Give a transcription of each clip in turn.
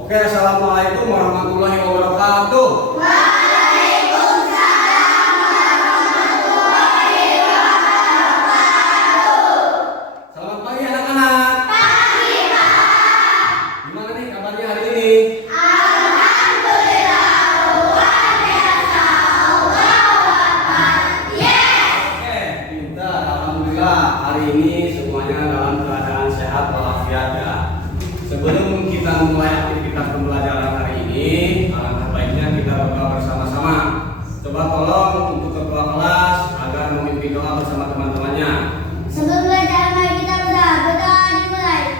Oke, assalamualaikum warahmatullahi wabarakatuh. Waalaikumsalam warahmatullahi wabarakatuh. Selamat pagi anak-anak. Pagi, Pak. Gimana nih kabarnya hari ini? Alhamdulillah, luar biasa. Yes. Oke, pintar. Alhamdulillah hari ini semuanya dalam keadaan sehat walafiat ya. Sebelum kita memulai aktivitas pembelajaran hari ini, alangkah baiknya kita berdoa bersama-sama. Coba tolong untuk ketua kelas agar memimpin doa bersama teman-temannya. Sebelum belajar, mari kita berdoa dimulai.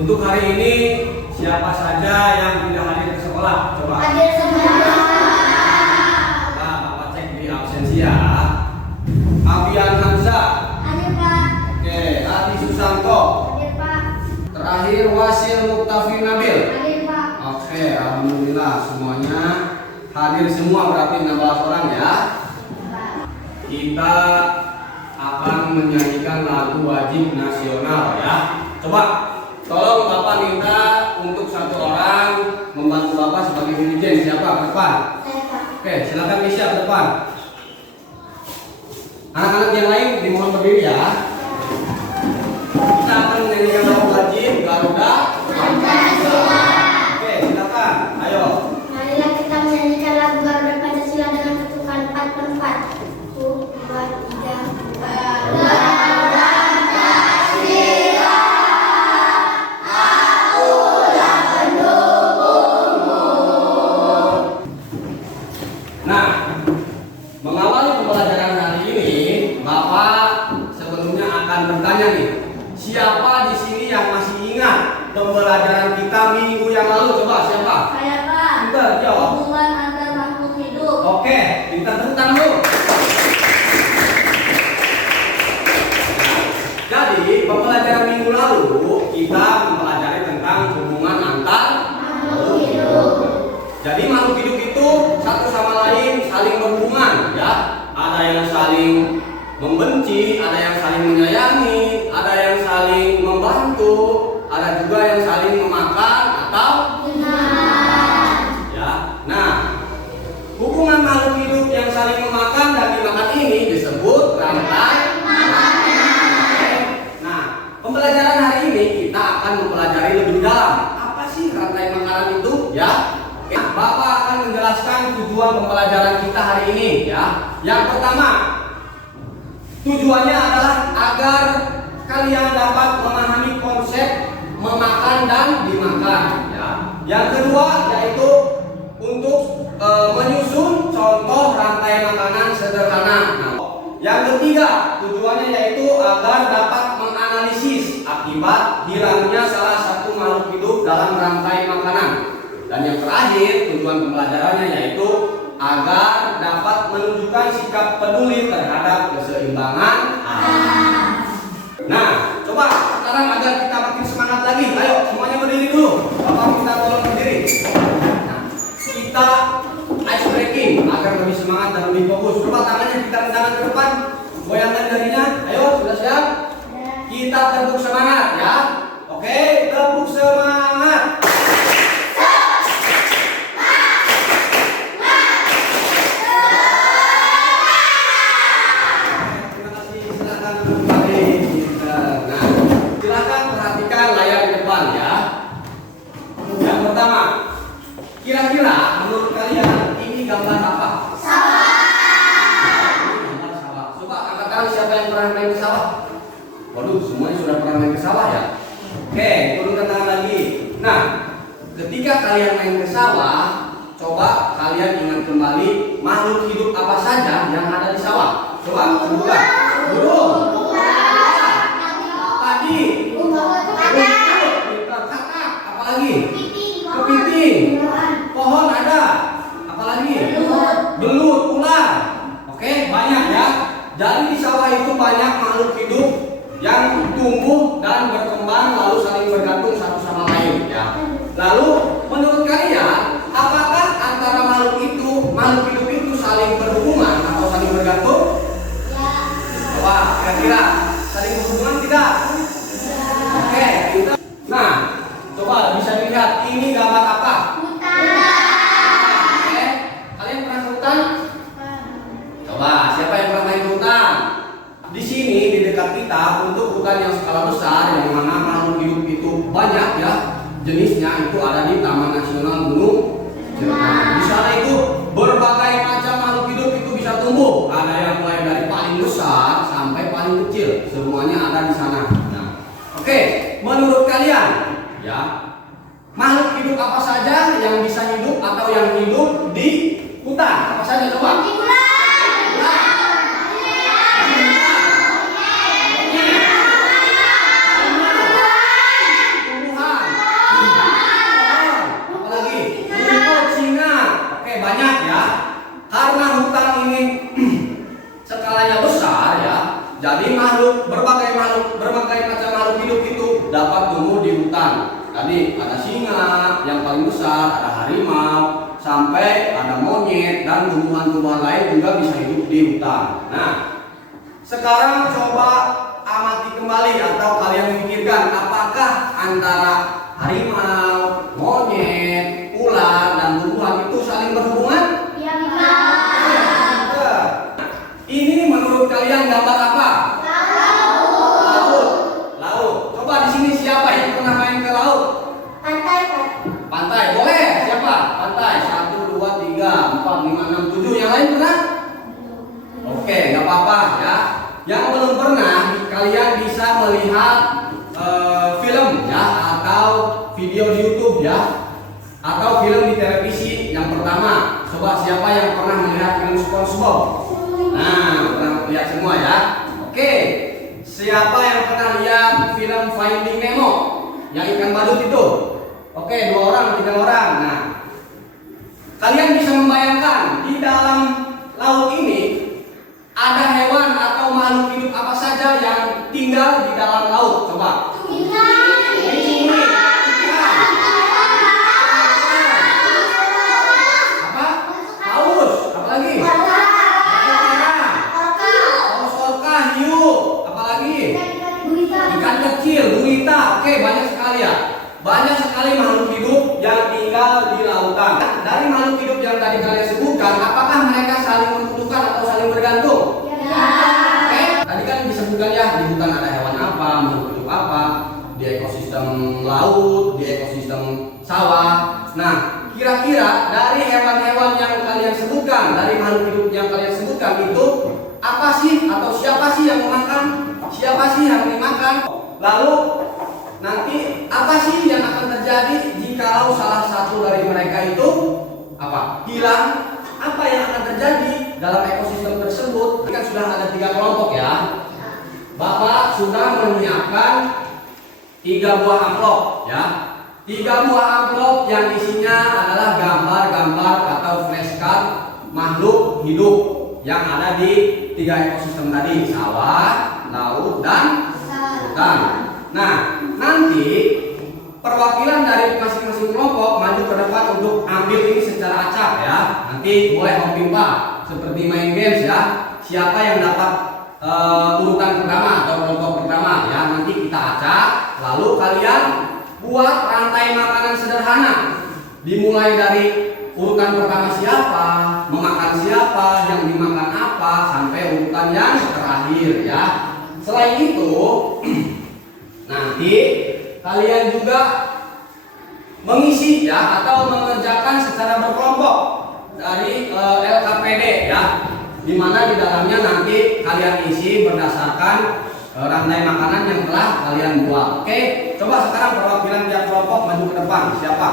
Untuk hari ini siapa saja yang tidak hadir ke sekolah? Coba. Hadir semua. Nah, Bapak cek di absensi ya. Abian Hamzah. Hadir, Pak. Oke, Adi Susanto. Hadir, Pak. Terakhir Wasil Muktafi Nabil. Hadir, Pak. Oke, alhamdulillah semuanya hadir semua, berarti 16 orang ya. Kita akan menyanyikan lagu wajib nasional ya. Coba tolong Bapak minta untuk satu orang membantu Bapak sebagai dirijen. Siapa ke depan? Saya, Pak. Oke, silakan Misha ke depan. Anak-anak yang lain dimohon berdiri ya. Kita akan menyanyikan lagu wajib Garuda Pancasila. Oke, silakan. Ayo. Marilah kita menyanyikan lagu Garuda Pancasila dengan ketukan 4/4. 1, 2, 3, 4. Garuda Pancasila, akulah pendukungmu. Nah, mengawali pembelajaran hari ini, Bapak sebelumnya akan bertanya nih, siapa di sini yang masih ingat pembelajaran kita minggu yang lalu? Coba siapa? Saya, Pak. Kita jawab. Hubungan antar makhluk hidup. Oke, kita tepuk tangan dulu. Jadi, pembelajaran minggu lalu kita mempelajari tentang hubungan antar Makhluk hidup. Jadi makhluk hidup itu satu sama lain saling berhubungan ya. Ada yang saling membenci, ada yang saling menyayangi, ada yang saling membantu, ada juga yang saling memakan atau Benar. ya. Nah, hubungan makhluk hidup yang saling memakan dan dimakan ini disebut rantai makanan. Nah, pembelajaran hari ini kita akan mempelajari lebih dalam. Apa sih rantai makanan itu ya? Nah, Bapak akan menjelaskan tujuan pembelajaran kita hari ini ya. Yang pertama, tujuannya adalah agar kalian dapat memahami konsep memakan dan dimakan ya. Yang kedua yaitu untuk menyusun contoh rantai makanan sederhana. Nah, yang ketiga tujuannya yaitu agar dapat menganalisis akibat hilangnya salah satu makhluk hidup dalam rantai makanan. Dan yang terakhir tujuan pembelajarannya yaitu agar dapat menunjukkan sikap peduli terhadap keseimbangan alam. Nah, coba sekarang agar kita makin semangat lagi, ayo semuanya berdiri dulu. Bapak minta tolong berdiri. Nah, kita ice breaking agar lebih semangat dan lebih fokus. Coba tangannya kita tangan ke depan, goyangkan jarinya. Ayo, sudah siap? Kita tepuk semangat ya. Oke, tepuk semangat. Terima kasih. Silakan kembali. Nah, silakan perhatikan layar di depan ya. Yang pertama, kira-kira menurut kalian ini gambar apa? Gambar sawah. Coba angkat tangan siapa yang pernah main ke sawah? Waduh, semuanya sudah pernah main ke sawah ya? Oke, turunkan tangan lagi. Nah, ketika kalian main ke sawah, coba kalian ingat kembali makhluk hidup apa saja yang ada di sawah. Coba, sebutkan. Burung. Tadi. Kakak. Apalagi? Kepiting. Pohon ada. Apalagi? Belut, ular. Oke, banyak ya. Jadi di sawah itu banyak makhluk hidup yang tumbuh dan berkembang lalu saling bergantung satu sama lain ya. Lalu menurut kalian apakah antara makhluk hidup itu saling berhubungan Kira-kira saling berhubungan tidak? Oke, kita. Nah, coba bisa dilihat ini gambar apa? Oke, kalian pernah ke hutan? Coba, siapa yang pernah main ke hutan? Di sini di dekat kita untuk hutan yang skala besar yang mana makhluk hidup itu banyak ya jenisnya, itu ada di Taman Nasional Gunung Ciremai. Di sana itu berbagai macam makhluk hidup itu bisa tumbuh. Ada yang mulai dari paling besar sampai paling kecil, semuanya ada di sana. Nah, oke, menurut kalian ya makhluk hidup apa saja yang bisa hidup atau yang hidup di hutan? Apa saja coba? Karena hutan ini skalanya besar ya, jadi berbagai macam makhluk hidup itu dapat tumbuh di hutan. Tadi ada singa yang paling besar, ada harimau, sampai ada monyet dan tumbuhan-tumbuhan lain juga bisa hidup di hutan. Nah, sekarang coba amati kembali atau kalian pikirkan apakah antara harimau, monyet, ular dan tumbuhan itu saling berhubungan? Ini menurut kalian gambar apa? Laut. Laut. Coba di sini siapa yang pernah main ke laut? Pantai. Pantai. Boleh. Siapa? Pantai. 1, 2, 3, 4, 5, 6, 7. Yang lain pernah? Oke, nggak apa-apa ya. Yang belum pernah, kalian bisa melihat film ya atau video di YouTube ya, atau film di televisi. Yang pertama, coba siapa yang pernah melihat film SpongeBob? Nah, pernah lihat semua ya. Oke, siapa yang pernah lihat film Finding Nemo yang ikan badut itu? Oke, 2 orang, 3 orang. Nah, kalian bisa membayangkan di dalam laut ini ada hewan atau makhluk hidup apa saja yang tinggal di dalam laut? Coba. Apa? Paus. Apa lagi? Ikan kecil, gurita. Oke, banyak sekali ya. Banyak sekali makhluk hidup yang tinggal di lautan. Dari makhluk hidup yang tadi kalian sebutkan, apakah mereka saling membutuhkan atau saling bergantung? Oke, tadi kan disebutkan ya, di hutan ada hewan apa, makhluk hidup apa, di ekosistem laut, di ekosistem sawah. Nah, kira-kira dari hewan-hewan yang kalian sebutkan, dari makhluk hidup yang kalian sebutkan itu apa sih atau siapa sih yang memakan? Siapa sih yang dimakan? Lalu nanti apa sih yang akan terjadi jikalau salah satu dari mereka itu apa? Hilang? Apa yang akan terjadi dalam ekosistem tersebut? Kan sudah ada 3 kelompok ya. Bapak sudah menyiapkan 3 buah amplop ya. 3 buah amplop yang isinya adalah gambar-gambar atau flashcard makhluk hidup yang ada di 3 ekosistem tadi, sawah, laut, dan hutan. Nah, nanti perwakilan dari masing-masing kelompok maju ke depan untuk ambil ini secara acak ya. Nanti boleh hompimpa seperti main games ya. Siapa yang dapat urutan pertama atau kelompok pertama ya, nanti kita acak. Lalu kalian buat rantai makanan sederhana. Dimulai dari urutan pertama siapa, memakan siapa, yang dimakan apa, sampai urutan yang terakhir ya. Selain itu, nanti kalian juga mengisi ya atau mengerjakan secara berkelompok dari LKPD ya, dimana di dalamnya nanti kalian isi berdasarkan rantai makanan yang telah kalian buat. Oke, coba sekarang perwakilan tiap kelompok maju ke depan. Siapa?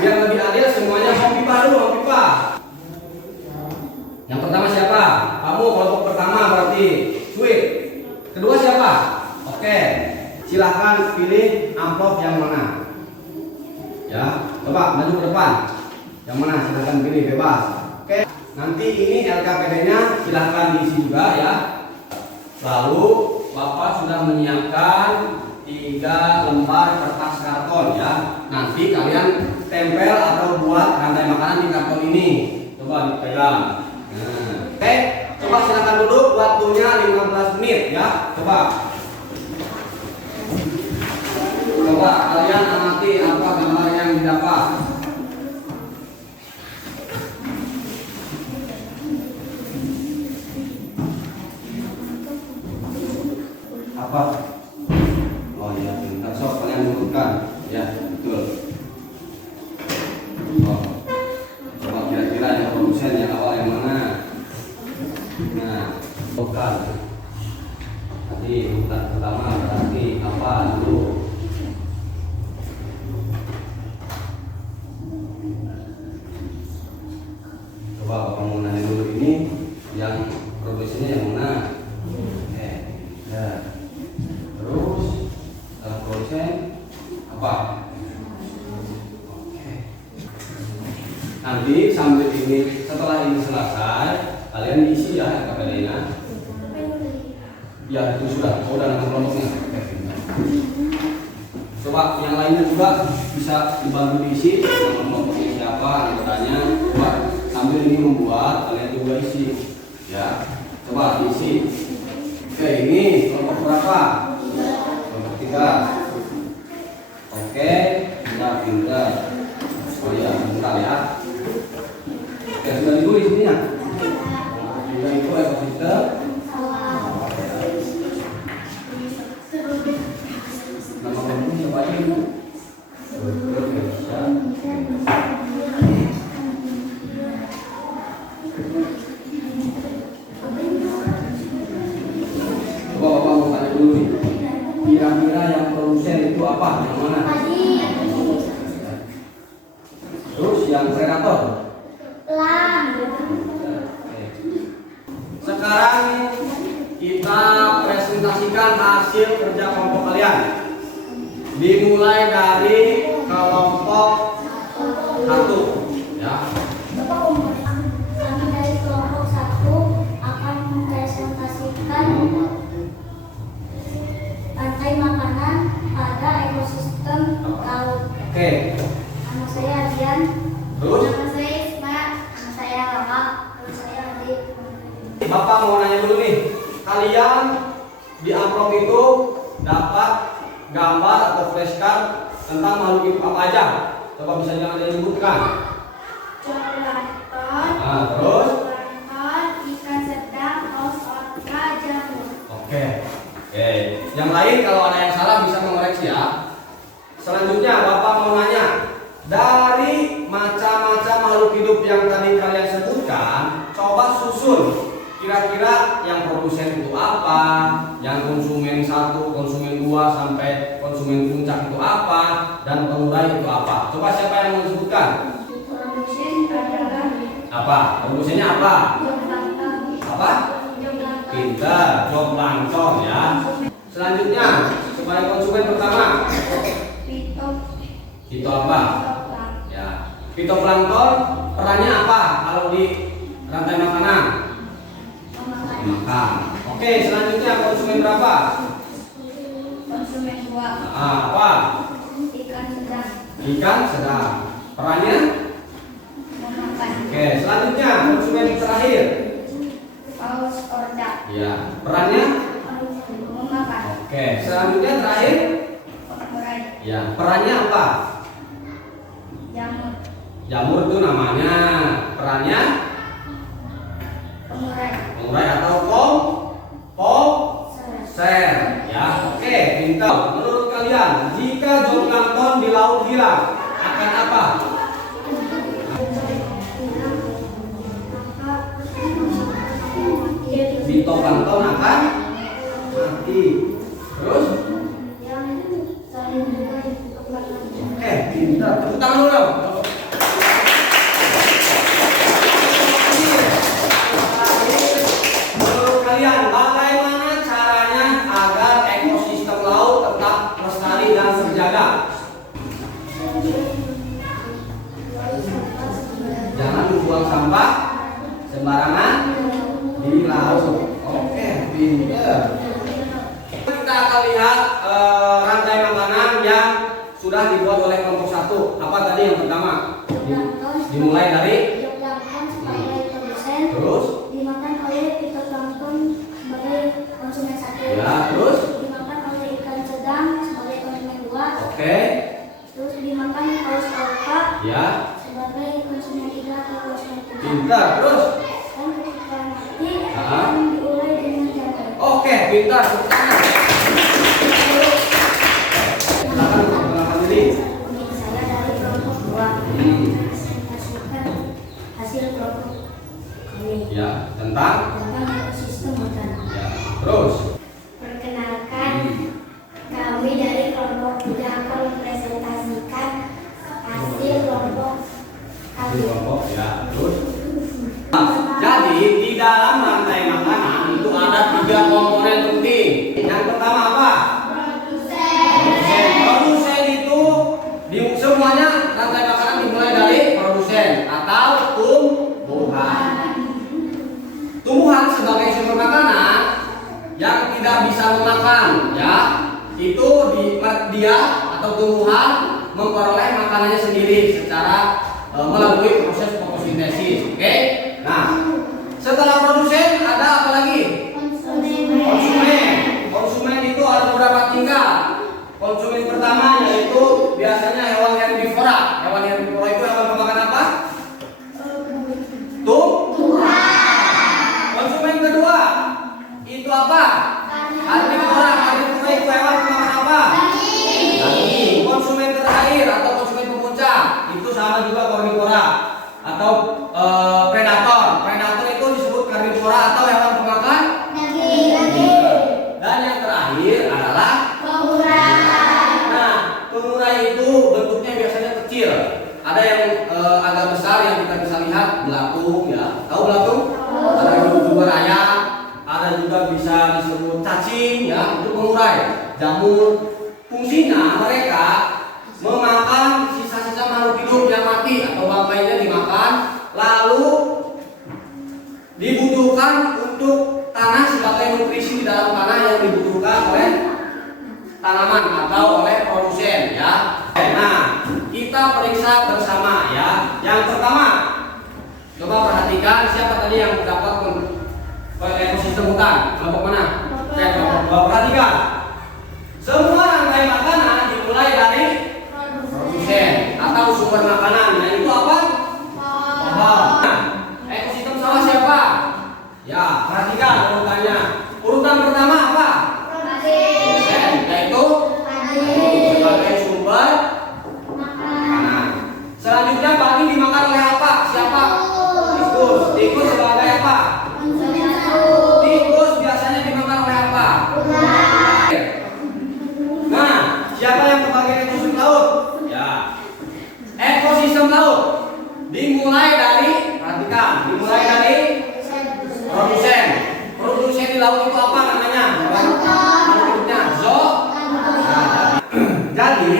Biar lebih adil semuanya hompimpa dulu, hompimpa. Yang pertama siapa? Kamu kelompok pertama berarti Sweet. Kedua siapa? Oke, silahkan pilih amplop yang mana. Ya, coba maju ke depan. Yang mana? Silahkan pilih, bebas. Oke, nanti ini LKPD-nya silahkan diisi juga ya. Lalu Bapak sudah menyiapkan 3 lembar kertas karton ya. Nanti kalian tempel atau buat rantai makanan di karton ini. Coba dipegang. Nah, oke, coba silakan duduk. waktunya 15 menit ya. Coba kalian amati apa gambar yang didapat. Apa? Oh ya, pintar. Sok kalian urutkan. Ya, betul. Oh. Coba kira-kira yang produsen yang awal yang mana? Nah, bukan. Tadi urutan pertama berarti apa dulu? Coba Bapak mau nanya dulu ini yang produsennya yang mana? Oke. Ya. Terus produsen apa? Oke. Nanti sambil ini setelah ini selesai kalian diisi ya KPD-nya. Ya itu sudah. Oh, udah nama kelompoknya. Coba yang lainnya juga bisa dibantu diisi. Nama kelompoknya siapa? Anggotanya. Coba sambil ini membuat kalian juga isi. Ya. Coba diisi. Oke, ini kelompok berapa? Kelompok 3. Oke, pintar. Oh ya, bentar ya. Oke, sudah ditulis ini ya. Kelompok 3 itu ekosistem. Nama kelompoknya siapa aja itu? Coba Bapak mau tanya dulu nih. Kira-kira yang produsen itu apa? Yang mana? Terus yang predator? Sekarang kita presentasikan hasil kerja kelompok kalian. Dimulai dari kelompok 1 ya. Kami dari kelompok 1 akan mempresentasikan rantai makanan pada ekosistem laut. Oke. Nama saya Adian. Terus? Nama saya Isma. Nama saya Rama. Nama saya Adi. Bapak mau nanya dulu nih. Kalian di amplop itu dapat gambar atau flashcard tentang makhluk hidup apa aja? Coba bisa jangan disebutkan. Plankton. Nah, terus? Plankton, ikan sedang, paus orca, jamur. Oke. Yang lain kalau ada yang salah bisa mengoreksi ya. Selanjutnya Bapak mau nanya, dari macam-macam makhluk hidup yang tadi kalian sebutkan, coba susun kira-kira yang produsen itu apa, yang konsumen 1, konsumen 2 sampai konsumen puncak itu apa, dan pengurai itu apa. Coba siapa yang mau disebutkan? Produsen adalah Apa? Produsennya apa? zooplankton. Apa? Zooplankton. Pintar, zooplankton ya. Selanjutnya, sebagai konsumen pertama, itu apa? Ya, fitoplankton perannya apa kalau di rantai makanan? Makan. Oke, selanjutnya konsumen berapa? Konsumen 2. Apa? Ikan sedang Ikan sedang. Perannya? memakan. Oke, selanjutnya konsumen terakhir. Paus orca Ya, perannya? memakan. Oke, selanjutnya terakhir. Pengurai Ya, perannya apa? jamur. Jamur itu namanya. Perannya? Pengurai Pengurai atau ser. Ya, oke, pintar. Menurut kalian, jika zooplankton di laut hilang, akan apa? Fitoplankton akan mati. Terus? Oke, pintar. Tepuk tangan dulu dong. Menurut kalian, bagaimana caranya agar ekosistem laut tetap lestari dan terjaga? Jangan membuang sampah sembarangan di laut. Oke, pintar. Kita akan lihat rantai makanan yang sudah dibuat oleh kelompok 1. Apa tadi yang pertama? Dimulai dari zooplankton sebagai produsen terus dimakan oleh fitoplankton pintar. Tepuk tangan. Silakan perkenalkan diri. Saya dari kelompok 2 presentasikan hasil kelompok kami Ya, tentang ekosistem hutan. ya. Terus. Perkenalkan, kami dari kelompok 3 akan mempresentasikan hasil kelompok kami. Kelompok ya. Terus. Jadi di dalam rantai makanan itu ada 3 komponen penting. Yang pertama apa? Produsen itu semuanya rantai makanan dimulai dari produsen atau tumbuhan. Tumbuhan sebagai sumber makanan yang tidak bisa memakan, ya, itu dia atau tumbuhan memperoleh makanannya sendiri secara melalui proses fotosintesis. Oke? Nah, setelah produsen ada apa lagi? Konsumen. Konsumen itu ada beberapa tingkat. Konsumen pertama yaitu biasanya hewan herbivora. Hewan herbivora itu hewan pemakan apa? Tumbuhan. Konsumen kedua itu apa? Herbivora. Herbivora itu hewan pemakan apa? Daging. Konsumen terakhir atau konsumen pemuncak itu sama juga karnivora atau predator. Predator itu disebut karnivora atau hewan pemakan daging. Dan yang terakhir adalah pengurai itu bentuknya biasanya kecil. Ada yang agak besar yang kita bisa lihat belatung, ya. Tahu belatung? Ada yang juga ayam, ada juga bisa disebut cacing, ya. Itu pengurai. Jamur. Fungsinya mereka memakan sisa-sisa makhluk hidup yang mati atau bangkainya dimakan, lalu dibutuhkan untuk tanah sebagai nutrisi di dalam tanah yang dibutuhkan oleh tanaman atau oleh produsen, ya. Nah, kita periksa bersama, ya. Yang pertama, coba perhatikan siapa tadi yang dapat ekosistem hutan. Kelompok mana? Kelompok. Perhatikan. Semua rantai makanan dimulai dari produsen atau sumber makanan. Nah, itu apa? Pohon. Nah, ekosistem sawah siapa? Ya, perhatikan urutannya. Urutan pertama apa? Produsen, yaitu sebagai sumber makanan. Selanjutnya padi dimakan oleh apa? Siapa? Tikus. Tikus sebagai apa? Tikus biasanya dimakan oleh apa? Nah, siapa yang membagian ekosistem laut? Ya, ekosistem laut dimulai dari, perhatikan, dimulai dari produsen. Produsen di laut itu apa namanya? Hidupnya Jadi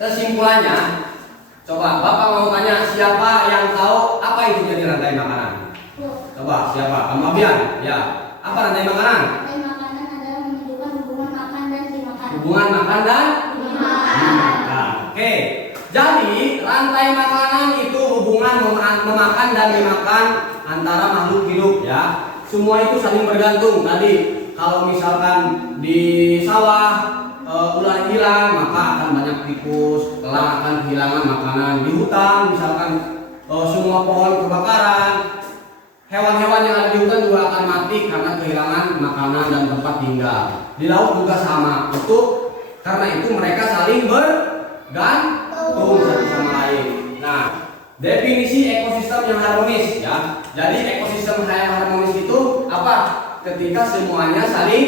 kesimpulannya, coba Bapak mau tanya siapa yang tahu apa itu jadi rantai makanan? Coba siapa? Kamu Abian? Ya. Apa rantai makanan? Rantai makanan adalah menunjukkan hubungan makan dan dimakan. Hubungan makan dan dimakan. Oke. Jadi rantai makanan itu hubungan memakan dan dimakan antara makhluk hidup, ya. Semua itu saling bergantung. Tadi kalau misalkan di sawah ular hilang, maka akan banyak tikus, kelak akan kehilangan makanan. Di hutan misalkan semua pohon kebakaran, hewan-hewan yang ada di hutan juga akan mati karena kehilangan makanan dan tempat tinggal. Di laut juga sama. Karena itu mereka saling bergantung satu sama lain. Nah, definisi ekosistem yang harmonis, ya. Jadi ekosistem yang harmonis itu apa? Ketika semuanya saling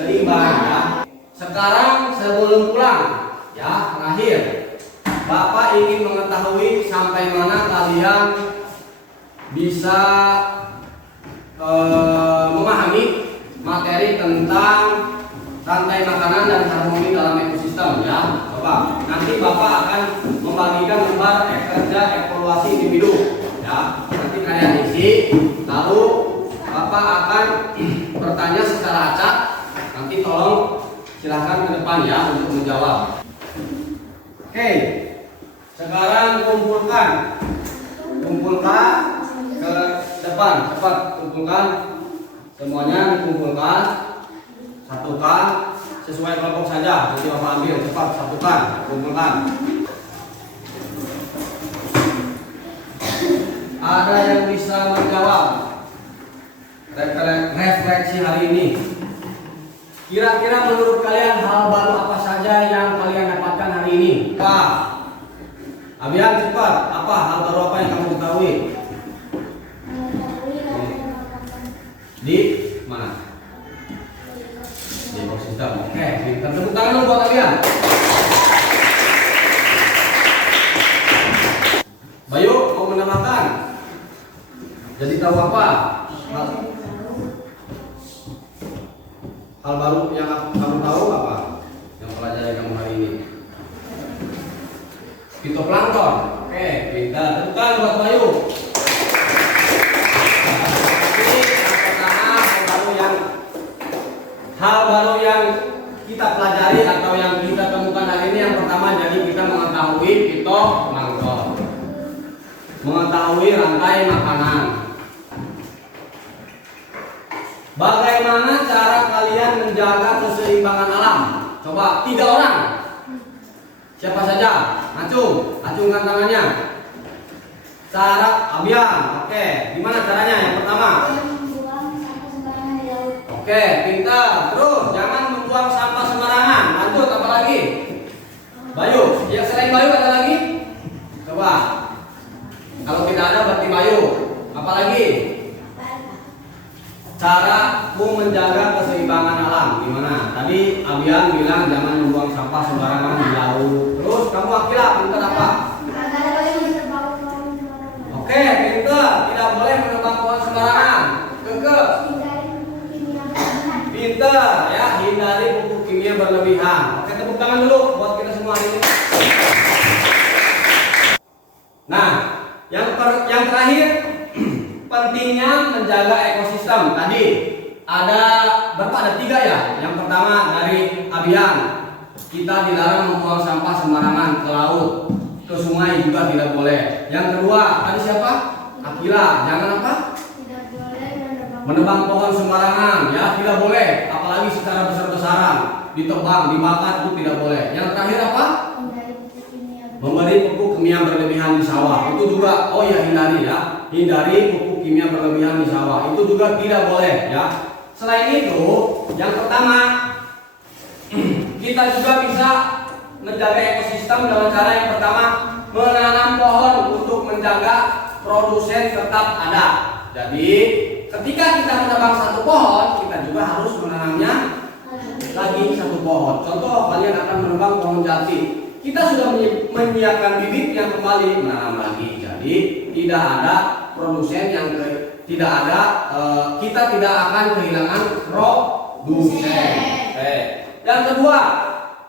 seimbang, ya. Sekarang sebelum pulang, ya, terakhir, Bapak ingin mengetahui sampai mana kalian bisa memahami materi tentang rantai makanan dan harmoni dalam ekosistem, ya. Bapak, nanti Bapak akan membagikan lembar kerja evaluasi individu, ya. Nanti kalian isi, lalu Bapak akan bertanya secara acak. Nanti tolong silahkan ke depan, ya, untuk menjawab. Oke, sekarang kumpulkan ke depan, cepat kumpulkan semuanya, dikumpulkan, satukan sesuai kelompok saja. Nanti Bapak ambil, cepat satukan, kumpulkan. Ada yang bisa menjawab? Referensi reaksi hari ini. Kira-kira menurut kalian hal baru apa saja yang kalian dapatkan hari ini? Pak Abian, cepat. Apa hal baru apa yang kamu ketahui? Di mana? Di ekosistem. Oke, kita tepuk tangan dulu buat kalian. Bayu mau menambahkan? Jadi tahu apa? Hal baru yang kamu tahu apa? Yang pelajari kamu hari ini? Fitoplankton. Oke, kita tepuk tangan buat Bayu. Ini yang pertama hal baru yang kita pelajari atau yang kita temukan hari ini. Yang pertama, jadi kita mengetahui fitoplankton, mengetahui rantai makanan. Bagaimana cara kalian menjaga keseimbangan alam? Coba 3 orang. Siapa saja? Acungkan tangannya. Cara Abian. Oke, gimana caranya? Yang pertama. Oke, pintar. Terus jangan membuang sampah sembarangan. Lanjut, apa lagi? Bayu. Yang selain Bayu ada lagi? Coba. Kalau tidak ada berarti Bayu. Apa lagi? Cara menjaga keseimbangan alam gimana? Tadi Abian bilang jangan membuang sampah sembarangan di laut. Terus kamu Akila pintar apa? Oke, pintar. Tidak boleh menebang pohon sembarangan. Keke. Pintar ya, hindari pupuk kimia berlebihan. Oke, tepuk tangan dulu buat kita semua ini. Nah, yang terakhir pentingnya menjaga ekosistem. Tadi ada berapa? Ada 3 ya. Yang pertama dari Abian, kita dilarang membuang sampah sembarangan ke laut, ke sungai juga tidak boleh. Yang kedua tadi siapa? Akila, jangan apa? Tidak boleh Menebang pohon sembarangan, ya tidak boleh. Apalagi secara besar-besaran, ditebang, dibakar itu tidak boleh. Yang terakhir apa? Memberi pupuk kimia berlebihan di sawah. Itu juga, oh ya hindari ya. Hindari pupuk kimia berlebihan di sawah. Itu juga tidak boleh ya. Selain itu, yang pertama kita juga bisa menjaga ekosistem dengan cara yang pertama menanam pohon untuk menjaga produsen tetap ada. Jadi ketika kita menebang 1 pohon, kita juga harus menanamnya lagi 1 pohon. Contoh, kalian akan menebang pohon jati. Kita sudah menyiapkan bibit yang kembali menanam lagi. Jadi tidak ada produsen yang tidak ada, kita tidak akan kehilangan produsen. Yang kedua,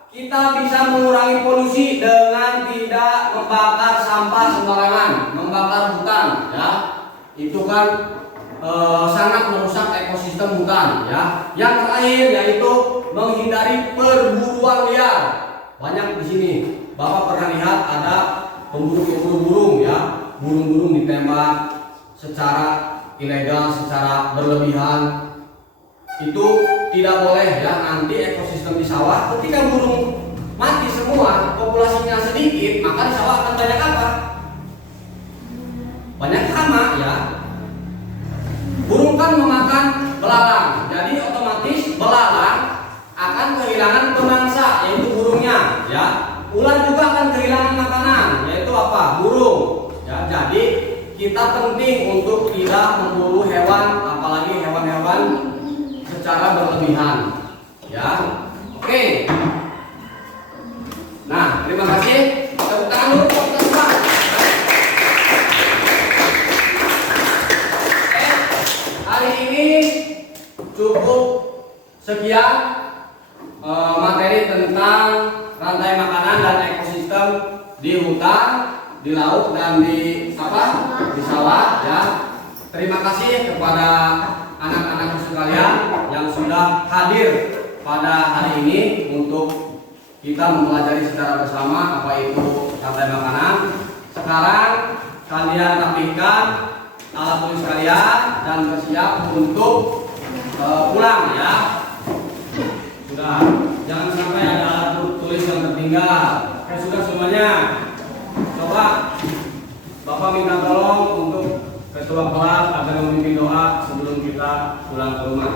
kita bisa mengurangi polusi dengan tidak membakar sampah sembarangan, membakar hutan, ya. Itu kan sangat merusak ekosistem hutan, ya. Yang terakhir yaitu menghindari perburuan liar. Banyak di sini. Bapak pernah lihat ada pemburu burung, ya. Burung-burung ditembak secara ilegal, secara berlebihan. Itu tidak boleh ya. Nanti ekosistem di sawah ketika burung mati semua, populasinya sedikit, maka di sawah akan banyak apa? Banyak hama ya. Burung kan memakan belalang, jadi otomatis belalang akan kehilangan pemangsa, yaitu burungnya ya. Ular juga akan kehilangan makanan, yaitu apa? Burung ya. Jadi kita penting untuk tidak memburu hewan, apalagi hewan-hewan secara berlebihan ya. Oke. Nah, terima kasih. Tepuk tangan dulu buat kita semua. Hari ini cukup sekian materi tentang rantai makanan dan ekosistem di hutan, di laut dan di di sawah ya. Terima kasih kepada anak-anak sekalian yang sudah hadir pada hari ini untuk kita mempelajari secara bersama apa itu rantai makanan. Sekarang kalian rapihkan alat tulis kalian dan bersiap untuk pulang ya. Sudah, jangan sampai ada alat tulis yang tertinggal. Oke, sudah semuanya. Coba Bapak minta tolong untuk ketua kelas agar memimpin doa sebelum kita pulang ke rumah.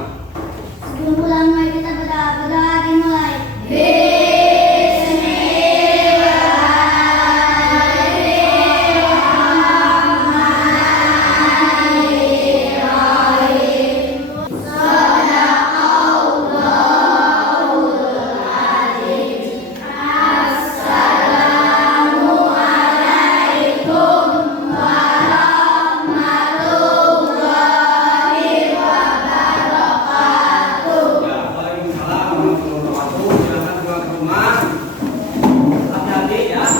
adik-adik ya.